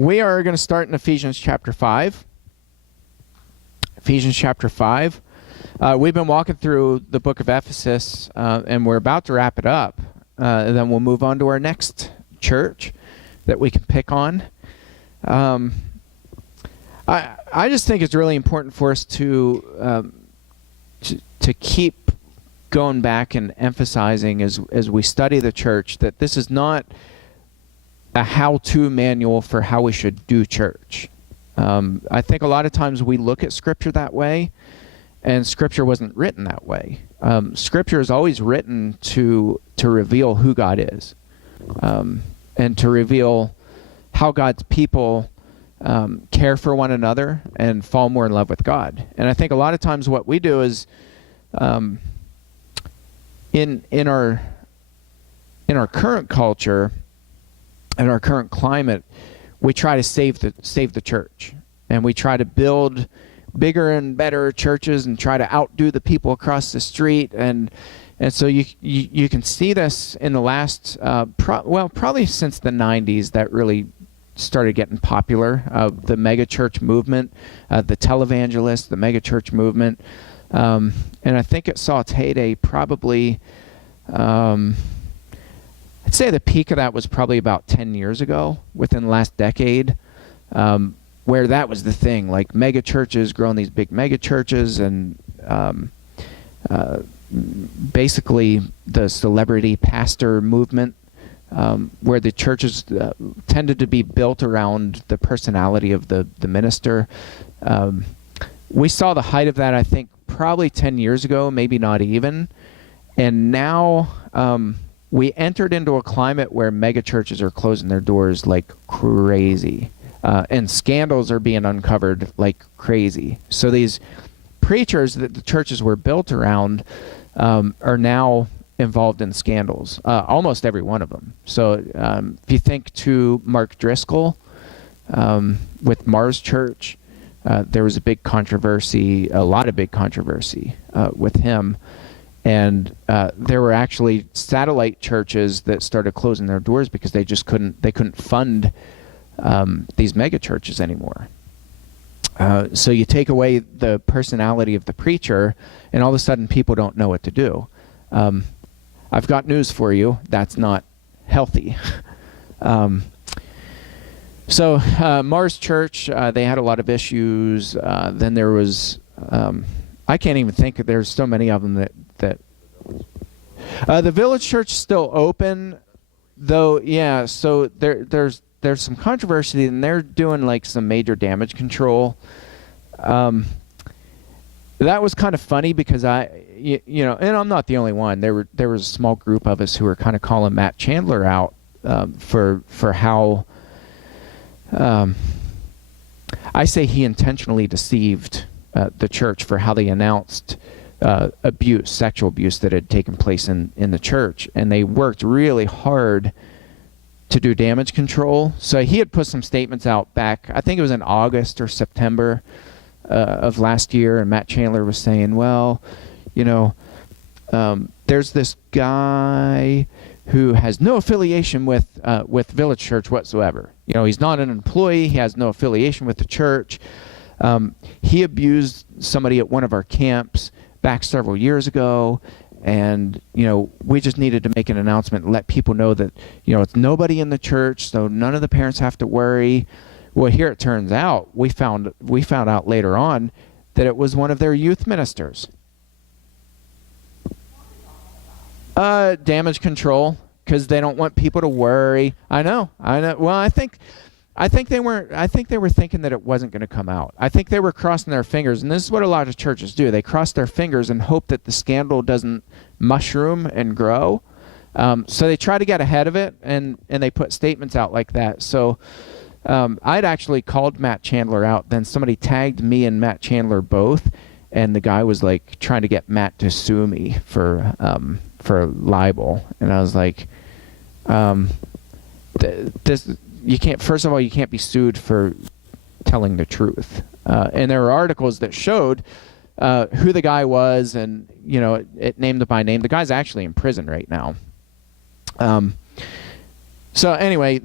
We are going to start in Ephesians chapter 5. Ephesians chapter 5. We've been walking through the book of Ephesus, and we're about to wrap it up. And then we'll move on to our next church that we can pick on. I just think it's really important for us to keep going back and emphasizing as we study the church that this is not a how-to manual for how we should do church. I think a lot of times we look at Scripture that way, and Scripture wasn't written that way. Scripture is always written to reveal who God is, and to reveal how God's people care for one another and fall more in love with God. And I think a lot of times what we do is, in our current culture, in our current climate, we try to save the church, and we try to build bigger and better churches and try to outdo the people across the street, and so you can see this in the last probably since the 90s that really started getting popular, the mega church movement, the televangelists, the mega church movement, and I think it saw its heyday probably. I'd say the peak of that was probably about 10 years ago, within the last decade, where that was the thing, like mega churches growing these big mega churches, and basically the celebrity pastor movement, where the churches tended to be built around the personality of the minister. We saw the height of that, I think, probably 10 years ago, maybe not even. And now we entered into a climate where mega churches are closing their doors like crazy, and scandals are being uncovered like crazy. So these preachers that the churches were built around are now involved in scandals, almost every one of them. So if you think to Mark Driscoll with Mars Church, there was a lot of big controversy with him. And there were actually satellite churches that started closing their doors because they just couldn't fund these mega churches anymore. So you take away the personality of the preacher, and all of a sudden people don't know what to do. I've got news for you. That's not healthy. So Mars Church, they had a lot of issues. Then there was, I can't even think, there's so many of them that the Village Church is still open, though. Yeah, so there's some controversy, and they're doing like some major damage control. That was kind of funny because you know, and I'm not the only one. There was a small group of us who were kind of calling Matt Chandler out for how I say he intentionally deceived the church for how they announced sexual abuse that had taken place in the church, and they worked really hard to do damage control. So he had put some statements out back, I think it was in August or September of last year, and Matt Chandler was saying, well, you know, there's this guy who has no affiliation with Village Church whatsoever. You know, he's not an employee, he has no affiliation with the church. He abused somebody at one of our camps back several years ago, and you know, we just needed to make an announcement and let people know that, you know, it's nobody in the church, so none of the parents have to worry. Well, here it turns out, we found out later on that it was one of their youth ministers. Damage control, because they don't want people to worry. I know. Well, I think they were thinking that it wasn't going to come out. I think they were crossing their fingers, and this is what a lot of churches do. They cross their fingers and hope that the scandal doesn't mushroom and grow. So they try to get ahead of it, and they put statements out like that. So I'd actually called Matt Chandler out. Then somebody tagged me and Matt Chandler both, and the guy was like trying to get Matt to sue me for libel. And I was like, you can't, first of all, you can't be sued for telling the truth. And there were articles that showed who the guy was, and, you know, it named him by name. The guy's actually in prison right now. So anyway,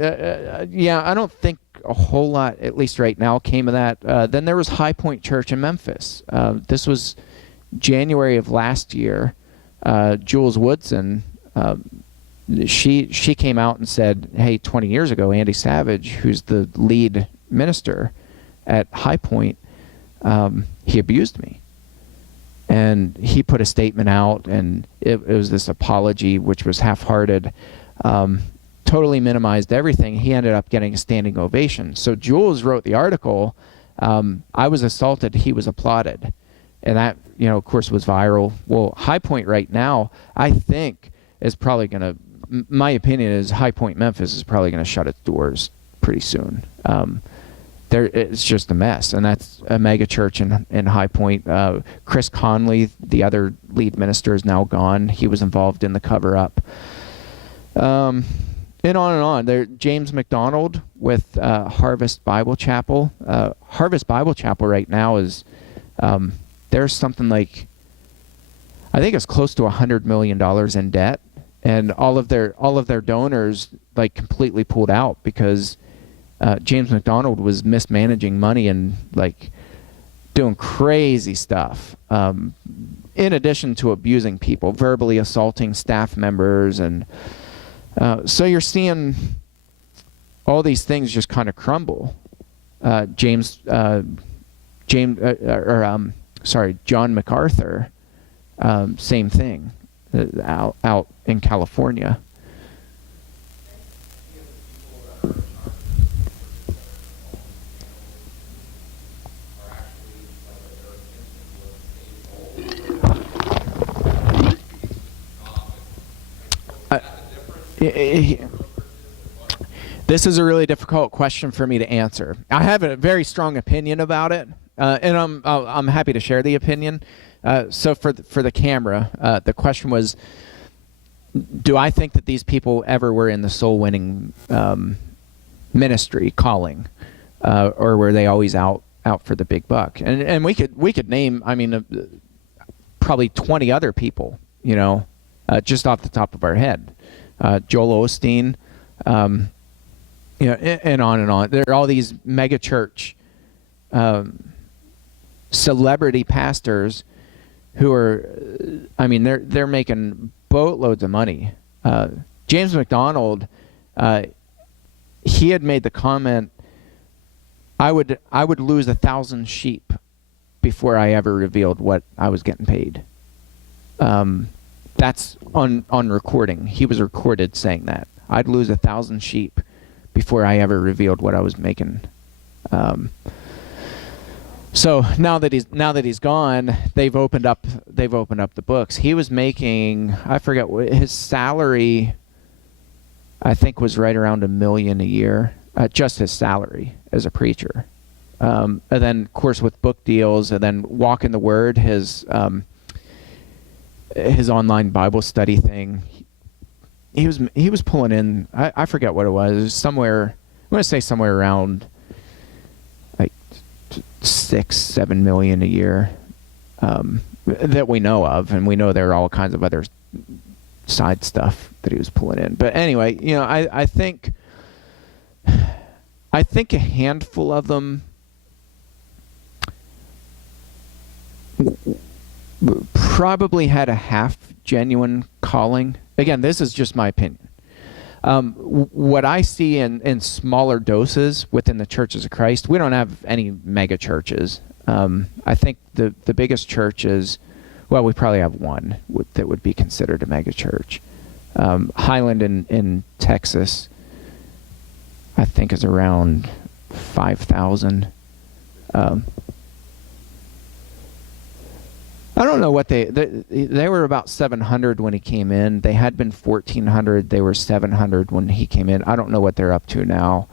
yeah, I don't think a whole lot, at least right now, came of that. Then there was High Point Church in Memphis. This was January of last year. Jules Woodson, she came out and said, hey, 20 years ago, Andy Savage, who's the lead minister at High Point, he abused me. And he put a statement out, and it was this apology, which was half-hearted, totally minimized everything. He ended up getting a standing ovation. So Jules wrote the article, I was assaulted, he was applauded. And that, of course, was viral. Well, High Point right now, I think, is probably going to, my opinion is High Point Memphis is probably going to shut its doors pretty soon. It's just a mess, and that's a mega church in High Point. Chris Conley, the other lead minister, is now gone. He was involved in the cover-up. And on. There, James McDonald with Harvest Bible Chapel. Harvest Bible Chapel right now is, there's something like, I think it's close to $100 million in debt, and all of their donors like completely pulled out because James McDonald was mismanaging money and like doing crazy stuff. In addition to abusing people, verbally assaulting staff members, and so you're seeing all these things just kind of crumble. John MacArthur, same thing, out in California. This is a really difficult question for me to answer. I have a very strong opinion about it, and I'm happy to share the opinion. So for the camera, the question was, do I think that these people ever were in the soul winning ministry calling, or were they always out for the big buck? And we could name, I mean, probably 20 other people, just off the top of our head. Joel Osteen, and on and on. There are all these mega church celebrity pastors who are, I mean, they're making boatloads of money. James McDonald, he had made the comment, I would lose 1,000 sheep before I ever revealed what I was getting paid. That's on recording. He was recorded saying that. I'd lose 1,000 sheep before I ever revealed what I was making. So now that he's gone, they've opened up the books. He was making, I forget what his salary, I think, was right around $1 million a year, just his salary as a preacher. And then, of course, with book deals, and then Walk in the Word, his online Bible study thing, he was pulling in, I forget what it was, somewhere, I'm going to say somewhere around like 6-7 million a year, that we know of, and we know there are all kinds of other side stuff that he was pulling in. But anyway, I think a handful of them probably had a half genuine calling. Again, this is just my opinion. What I see in smaller doses within the churches of Christ, we don't have any mega churches. I think the biggest church is, well, we probably have one that would be considered a mega church. Highland in Texas, I think, is around 5,000. I don't know what they were about 700 when he came in. They had been 1,400. They were 700 when he came in. I don't know what they're up to now.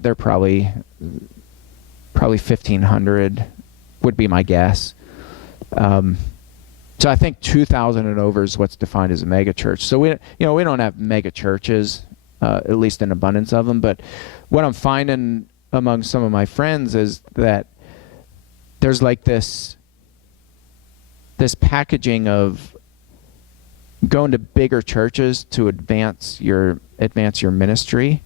They're probably 1,500 would be my guess. So I think 2,000 and over is what's defined as a mega church. So we don't have mega churches, at least in abundance of them. But what I'm finding among some of my friends is that there's like this packaging of going to bigger churches to advance your ministry,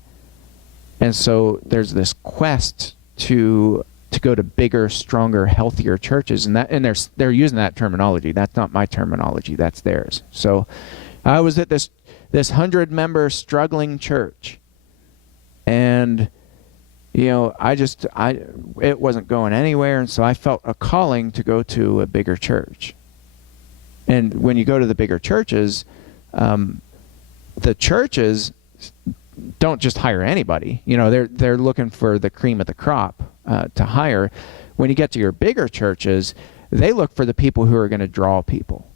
And so there's this quest to go to bigger, stronger, healthier churches, and they're using that terminology. That's not my terminology. That's theirs. So I was at this 100-member struggling church, and it wasn't going anywhere, and so I felt a calling to go to a bigger church. And when you go to the bigger churches, the churches don't just hire anybody. They're looking for the cream of the crop to hire. When you get to your bigger churches, they look for the people who are going to draw people.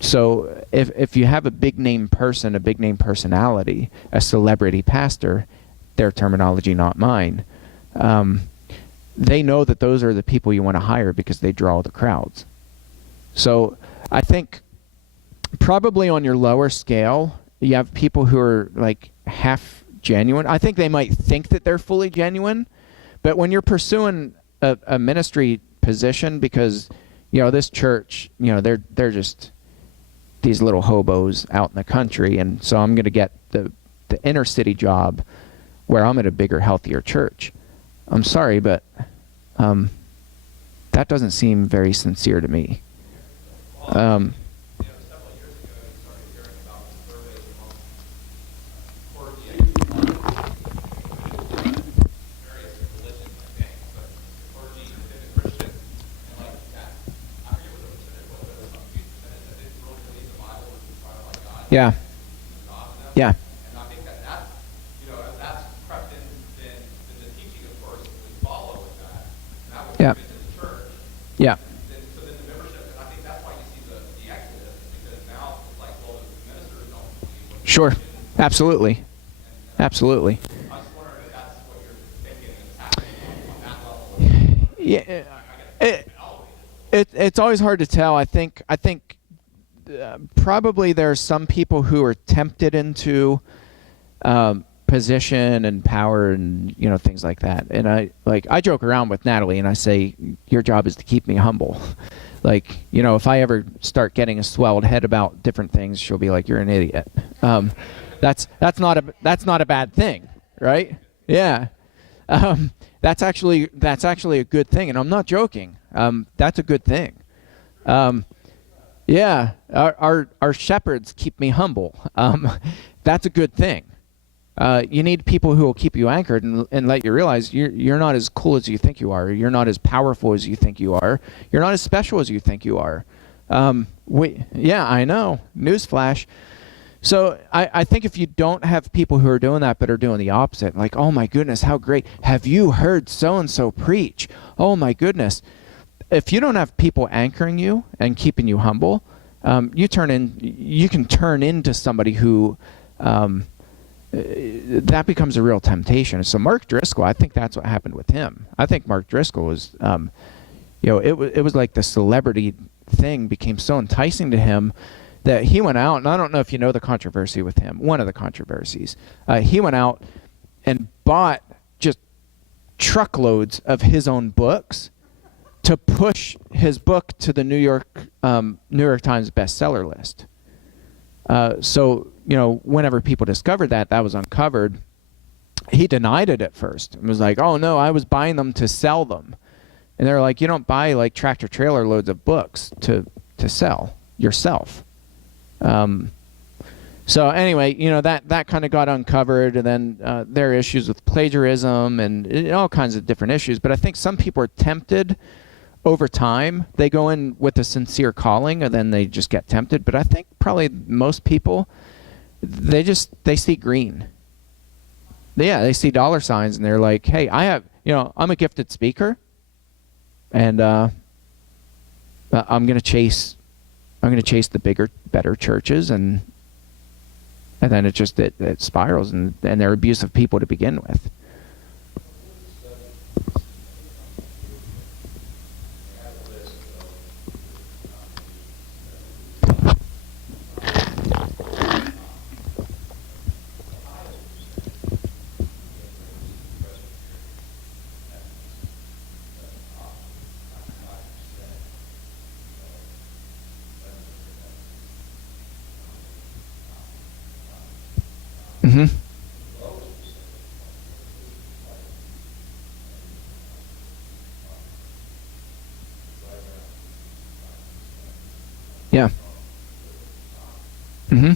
So if you have a big name person, a big name personality, a celebrity pastor, their terminology, not mine, they know that those are the people you want to hire because they draw the crowds. So I think probably on your lower scale, you have people who are like half genuine. I think they might think that they're fully genuine, but when you're pursuing a ministry position, because this church, they're just these little hobos out in the country, and so I'm going to get the inner city job where I'm at a bigger, healthier church. I'm sorry, but that doesn't seem very sincere to me. Yeah. Yeah. And I think that's crept in the teaching, of course, we follow with that. And that was given to the church. Yeah. So then the membership, and I think that's why you see the exodus, because now it's like, well, the ministers don't believe what Sure. Absolutely. Absolutely. I was wondering if that's what you're thinking is happening on that level. Yeah. It's always hard to tell. I think probably there are some people who are tempted into position and power and things like that. And I joke around with Natalie and I say, your job is to keep me humble. Like, if I ever start getting a swelled head about different things, she'll be like, you're an idiot. That's not a bad thing, right? Yeah. That's actually a good thing, and I'm not joking. That's a good thing. Yeah, our shepherds keep me humble. That's a good thing. You need people who will keep you anchored and let you realize you're not as cool as you think you are. You're not as powerful as you think you are. You're not as special as you think you are. Yeah, I know. Newsflash. So I think if you don't have people who are doing that but are doing the opposite, like, oh my goodness, how great. Have you heard so-and-so preach? Oh my goodness. If you don't have people anchoring you and keeping you humble, you can turn into somebody who that becomes a real temptation. So Mark Driscoll, I think that's what happened with him. I think Mark Driscoll was, it was like the celebrity thing became so enticing to him that he went out, and I don't know if you know the controversy with him, one of the controversies. He went out and bought just truckloads of his own books to push his book to the New York Times bestseller list. So, whenever people discovered that was uncovered, he denied it at first. It was like, oh no, I was buying them to sell them. And they're like, you don't buy like tractor trailer loads of books to sell yourself. So anyway, that kind of got uncovered, and then there are issues with plagiarism and all kinds of different issues. But I think some people are tempted over time. They go in with a sincere calling, and then they just get tempted. But I think probably most people, they see green. Yeah, they see dollar signs, and they're like, hey, I'm a gifted speaker, and I'm going to chase the bigger, better churches, and then it spirals, and they're abusive people to begin with. Mm-hmm. Yeah. Mm-hmm.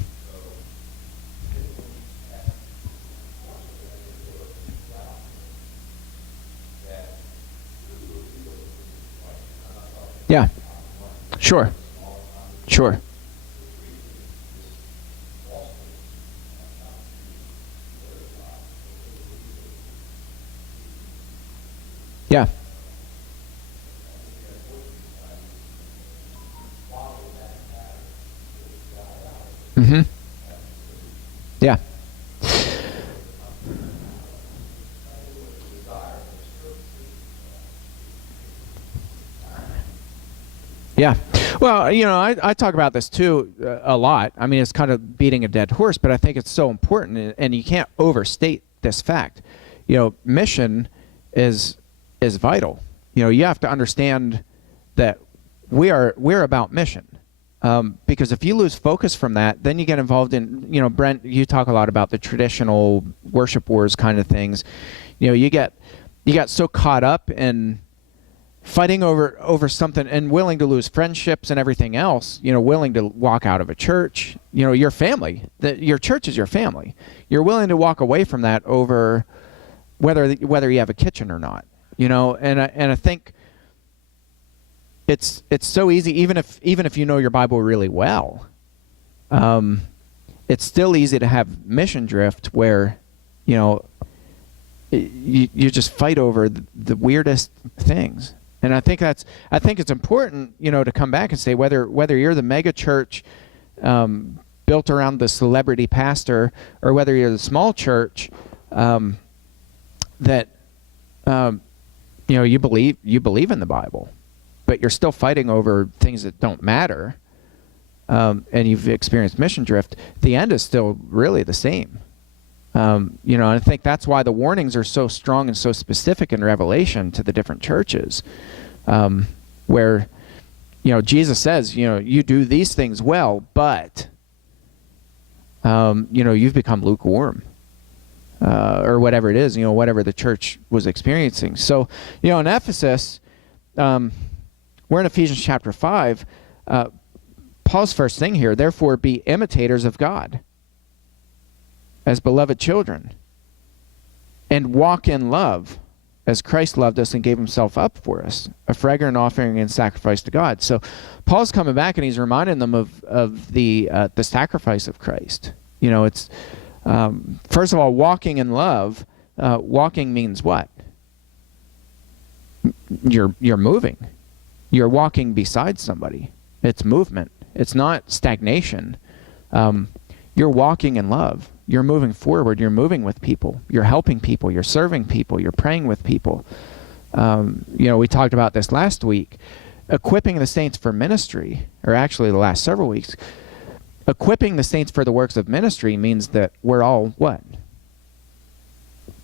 Yeah. Sure. Sure. Yeah. Mm-hmm. Yeah. Yeah. Well, I talk about this too a lot. I mean, it's kind of beating a dead horse, but I think it's so important, and you can't overstate this fact. Mission is vital. You have to understand that we're about mission. Because if you lose focus from that, then you get involved in, Brent, you talk a lot about the traditional worship wars kind of things. You get so caught up in fighting over something and willing to lose friendships and everything else, willing to walk out of a church, your family, your church is your family. You're willing to walk away from that over whether you have a kitchen or not, and I think it's so easy, even if you know your Bible really well, it's still easy to have mission drift where, you just fight over the weirdest things. And I think it's important, to come back and say whether you're the mega church built around the celebrity pastor, or whether you're the small church that you believe in the Bible, but you're still fighting over things that don't matter, and you've experienced mission drift. The end is still really the same. And I think that's why the warnings are so strong and so specific in Revelation to the different churches, where, Jesus says, you do these things well, but, you've become lukewarm, or whatever it is, whatever the church was experiencing. So, in Ephesus, we're in Ephesians chapter 5. Paul's first thing here, therefore be imitators of God as beloved children, and walk in love as Christ loved us and gave himself up for us, a fragrant offering and sacrifice to God. So Paul's coming back and he's reminding them of the sacrifice of Christ. It's first of all, walking in love. Walking means what? You're moving. You're walking beside somebody. It's movement. It's not stagnation. You're walking in love. You're moving forward. You're moving with people. You're helping people. You're serving people. You're praying with people. We talked about this last week. Equipping the saints for ministry, or actually the last several weeks. Equipping the saints for the works of ministry means that we're all what?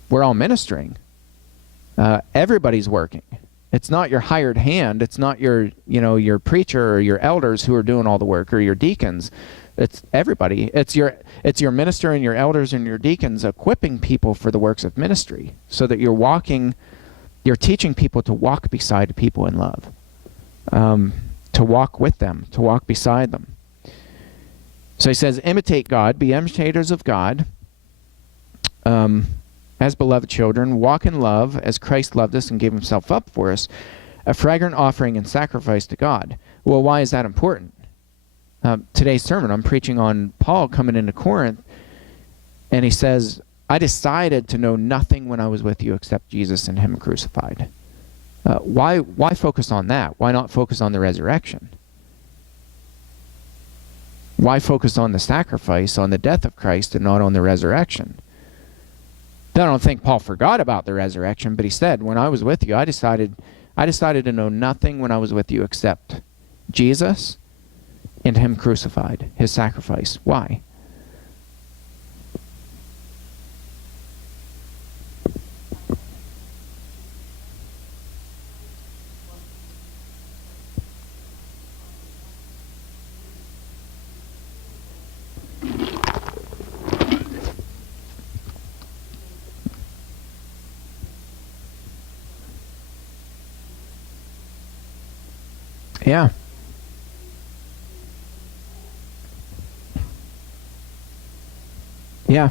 We're all ministering. Everybody's working. It's not your hired hand. It's not your preacher or your elders who are doing all the work, or your deacons. It's everybody. It's your minister and your elders and your deacons equipping people for the works of ministry, so that you're teaching people to walk beside people in love, to walk with them, to walk beside them. So he says, imitate God, be imitators of God, as beloved children, walk in love as Christ loved us and gave himself up for us, a fragrant offering and sacrifice to God. Well, why is that important? Today's sermon, I'm preaching on Paul coming into Corinth, and he says, I decided to know nothing when I was with you except Jesus and him crucified. Why focus on that? Why not focus on the resurrection? Why focus on the sacrifice, on the death of Christ, and not on the resurrection? I don't think Paul forgot about the resurrection, but he said, when I was with you, I decided to know nothing when I was with you except Jesus and him crucified, his sacrifice. Why? Yeah. Yeah.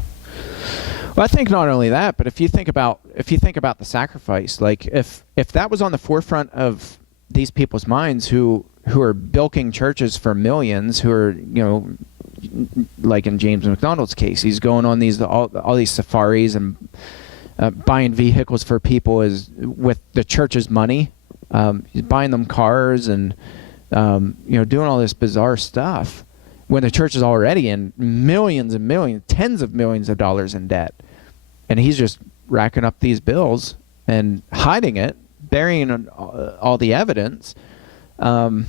Well, I think not only that, but if you think about the sacrifice, like if that was on the forefront of these people's minds who are bilking churches for millions, who are, like in James McDonald's case, he's going on these all these safaris and buying vehicles for people with the church's money. He's buying them cars and doing all this bizarre stuff when the church is already in millions and millions, tens of millions of dollars in debt. And he's just racking up these bills and hiding it, burying all the evidence. Or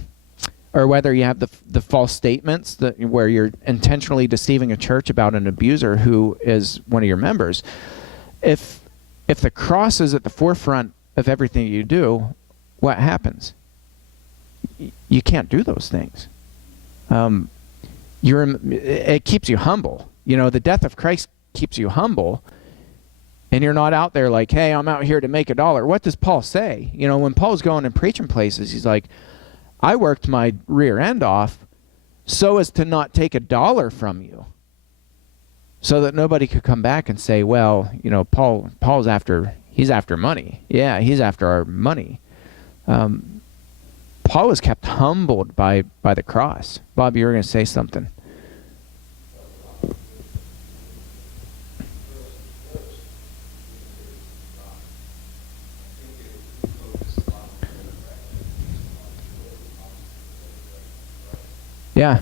whether you have the false statements where you're intentionally deceiving a church about an abuser who is one of your members. If the cross is at the forefront of everything you do, what happens? You can't do those things. It keeps you humble. The death of Christ keeps you humble, and you're not out there like, hey, I'm out here to make $1. What does Paul say? When Paul's going and preaching places, he's like, I worked my rear end off so as to not take $1 from you, so that nobody could come back and say, well, Paul's he's after money. Yeah, he's after our money. Paul was kept humbled by the cross. Bob, you were going to say something. Yeah.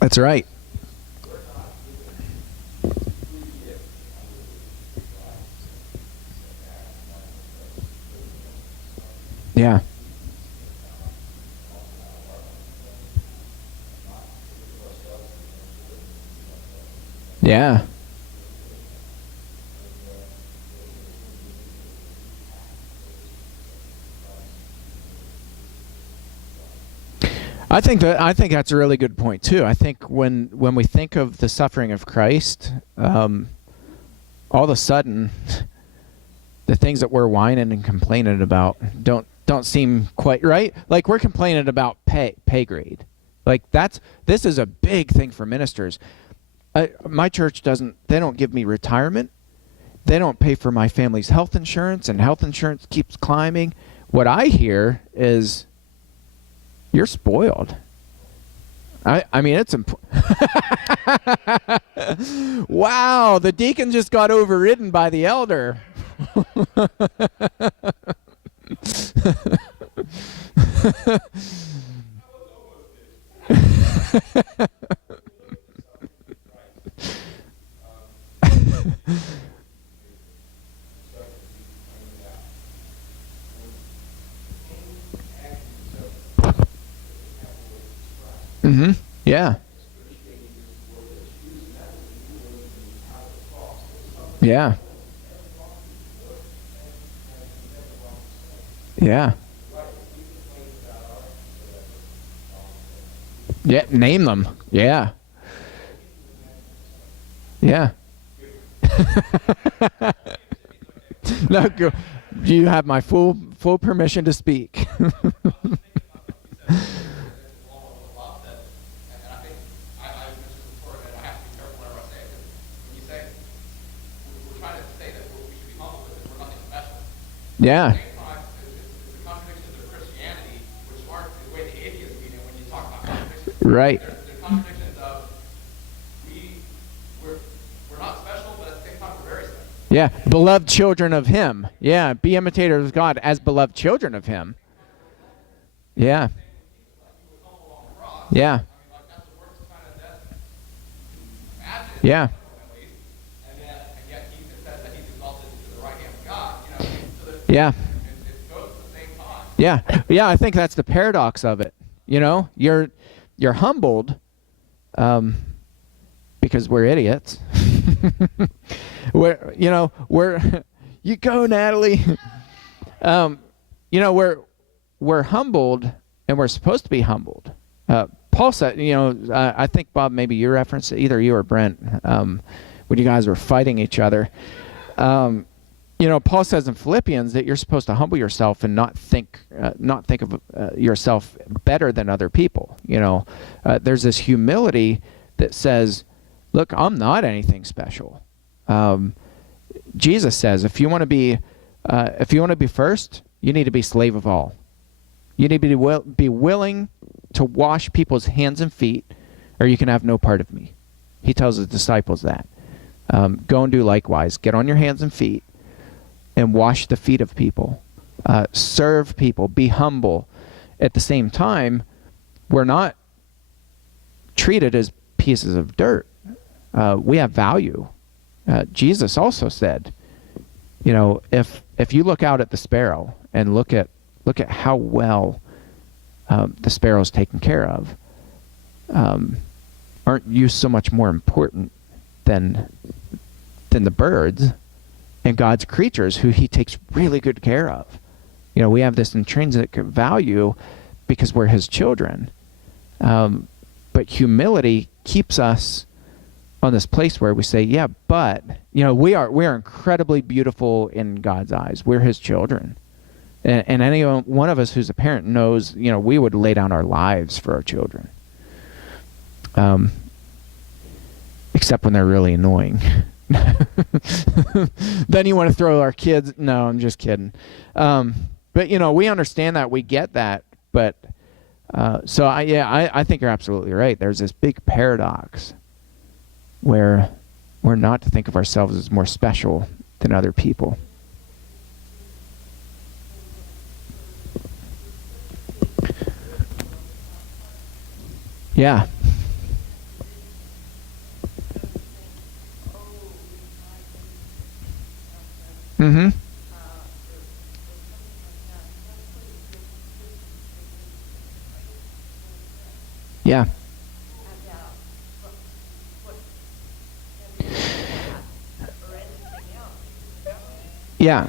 That's right. Yeah. Yeah. I think that's a really good point too. I think when we think of the suffering of Christ, all of a sudden, the things that we're whining and complaining about don't seem quite right. Like we're complaining about pay grade. Like this is a big thing for ministers. My church they don't give me retirement. They don't pay for my family's health insurance, and health insurance keeps climbing. What I hear is, you're spoiled. I mean, it's wow, the deacon just got overridden by the elder. Mm-hmm. Yeah. Yeah. Yeah. Yeah. Name them. Yeah. Yeah. No, you have my full permission to speak. Yeah. Right. They're contradictions of we're not special, but at the same time we're very special. Yeah, beloved children of Him. Yeah, be imitators of God as beloved children of Him. Yeah. Yeah. Yeah. Yeah. Yeah. Yeah, I think that's the paradox of it. You're humbled because we're idiots. You go, Natalie. We're humbled, and we're supposed to be humbled. Paul said, I think, Bob, maybe you referenced it, either you or Brent, when you guys were fighting each other. Paul says in Philippians that you're supposed to humble yourself and not think of yourself better than other people. There's this humility that says, look, I'm not anything special. Jesus says, if you want to be first, you need to be slave of all. You need to be willing to wash people's hands and feet, or you can have no part of me. He tells his disciples that. Go and do likewise. Get on your hands and feet and wash the feet of people. Serve people. Be humble. At the same time, we're not treated as pieces of dirt. We have value. Jesus also said, if you look out at the sparrow and look at how well the sparrow's taken care of, aren't you so much more important than the birds and God's creatures who he takes really good care of? We have this intrinsic value because we're his children. But humility keeps us on this place where we say, yeah, but we are incredibly beautiful in God's eyes. We're his children. And any one of us who's a parent knows, we would lay down our lives for our children. Except when they're really annoying. Then you want to throw our kids. No, I'm just kidding. But we understand that, we get that. But so I think you're absolutely right. There's this big paradox where we're not to think of ourselves as more special than other people. Yeah. Mm-hmm. Yeah. Yeah.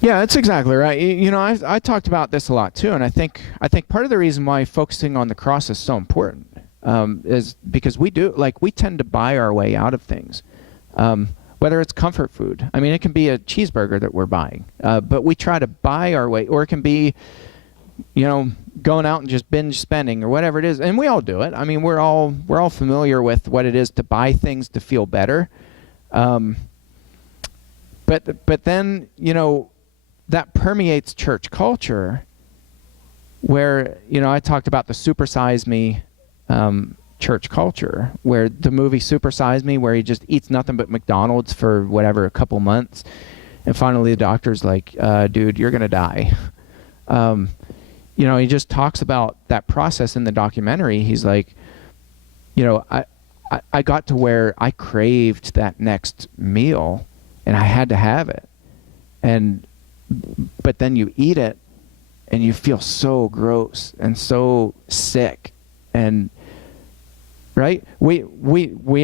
Yeah, that's exactly right. I talked about this a lot too, and I think part of the reason why focusing on the cross is so important is because we tend to buy our way out of things, whether it's comfort food. I mean, it can be a cheeseburger that we're buying, but we try to buy our way, or it can be, going out and just binge spending or whatever it is, and we all do it. I mean, we're all familiar with what it is to buy things to feel better, but then that permeates church culture, where I talked about the Super Size Me church culture, where the movie Super Size Me, where he just eats nothing but McDonald's for whatever, a couple months, and finally the doctor's like, dude, you're gonna die. He just talks about that process in the documentary. He's like, I got to where I craved that next meal and I had to have it, but then you eat it and you feel so gross and so sick, and right? We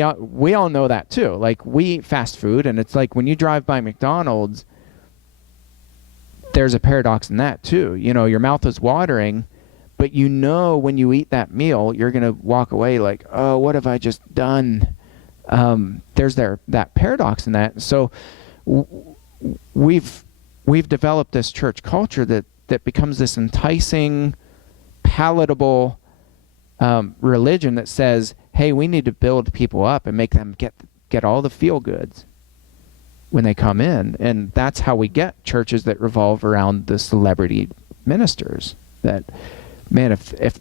all know that too. Like, we eat fast food, and it's like when you drive by McDonald's, there's a paradox in that too. Your mouth is watering, but when you eat that meal, you're going to walk away like, oh, what have I just done? There's that paradox in that. So we've developed this church culture that becomes this enticing, palatable religion that says, hey, we need to build people up and make them get all the feel goods when they come in. And that's how we get churches that revolve around the celebrity ministers. That, man, if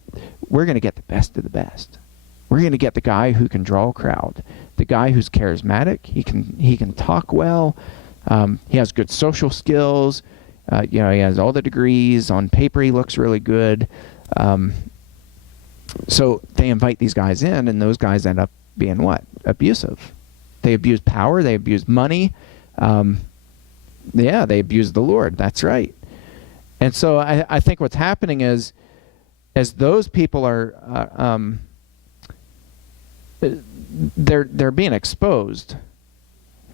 we're going to get the best of the best, we're going to get the guy who can draw a crowd, the guy who's charismatic, he can talk well, he has good social skills, he has all the degrees, on paper he looks really good. So they invite these guys in, and those guys end up being what? Abusive. They abuse power, they abuse money, they abuse the Lord. That's right. And so I think what's happening is, as those people are, they're being exposed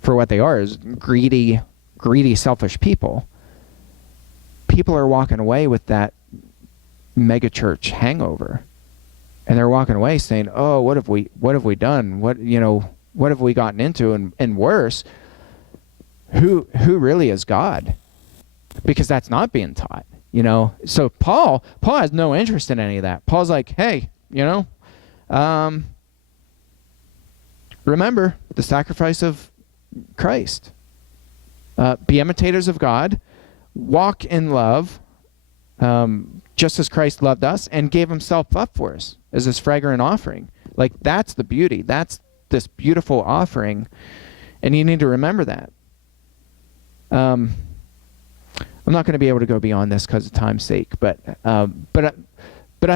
for what they are, as greedy, selfish people. People are walking away with that mega church hangover, and they're walking away saying, "Oh, what have we done? What have we gotten into?" And worse, who really is God? Because that's not being taught. So Paul has no interest in any of that. Paul's like, hey, remember the sacrifice of Christ. Be imitators of God. Walk in love, just as Christ loved us and gave himself up for us as this fragrant offering. Like, that's the beauty. That's this beautiful offering, and you need to remember that. I'm not going to be able to go beyond this because of time's sake, but I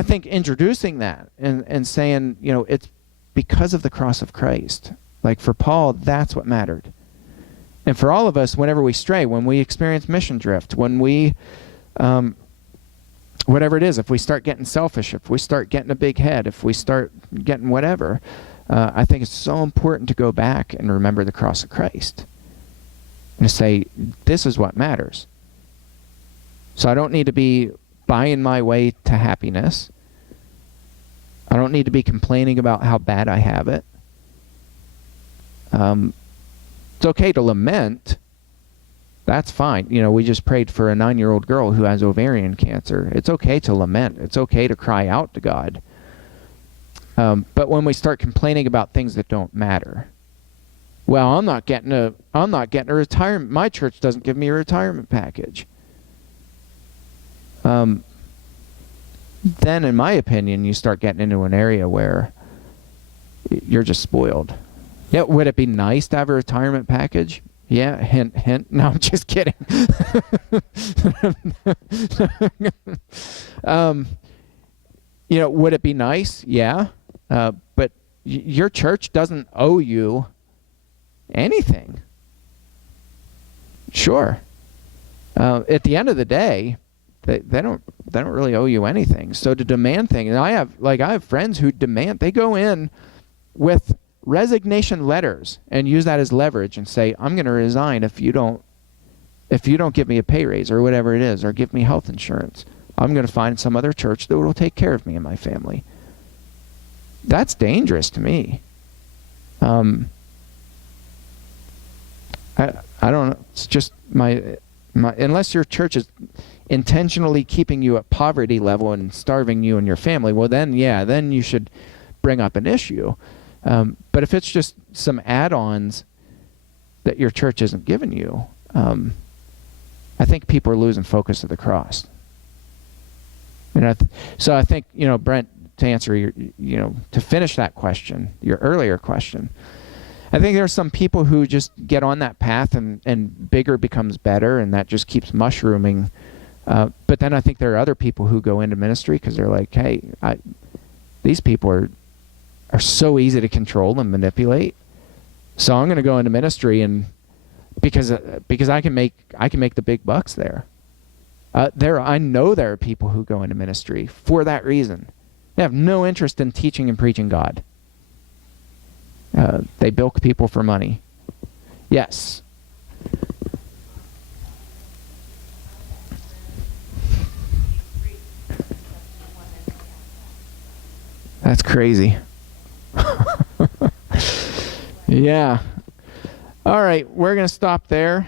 think introducing that and saying, it's because of the cross of Christ. Like, for Paul, that's what mattered. And for all of us, whenever we stray, when we experience mission drift, when we, whatever it is, if we start getting selfish, if we start getting a big head, if we start getting whatever, I think it's so important to go back and remember the cross of Christ. And to say, this is what matters. So I don't need to be buying my way to happiness. I don't need to be complaining about how bad I have it. It's okay to lament. That's fine. We just prayed for a 9-year-old girl who has ovarian cancer. It's okay to lament. It's okay to cry out to God. But when we start complaining about things that don't matter, well, I'm not getting a retirement. My church doesn't give me a retirement package. Then, in my opinion, you start getting into an area where you're just spoiled. Yeah, would it be nice to have a retirement package? Yeah, hint, hint. No, I'm just kidding. Would it be nice? Yeah. But your church doesn't owe you anything. Sure. At the end of the day, they don't really owe you anything. So to demand things, and I have friends who demand, they go in with resignation letters and use that as leverage and say, I'm going to resign if you don't give me a pay raise or whatever it is, or give me health insurance. I'm going to find some other church that will take care of me and my family. That's dangerous to me. I don't know. It's just my unless your church is intentionally keeping you at poverty level and starving you and your family, well then you should bring up an issue. But if it's just some add-ons that your church isn't giving you, I think people are losing focus of the cross. So I think, Brent, to answer to finish that question, your earlier question, I think there are some people who just get on that path and bigger becomes better, and that just keeps mushrooming. But then I think there are other people who go into ministry because they're like, hey, these people are so easy to control and manipulate. So I'm going to go into ministry, and because I can make the big bucks there. I know there are people who go into ministry for that reason. They have no interest in teaching and preaching God. They bilk people for money. Yes. That's crazy. Yeah. All right, we're going to stop there.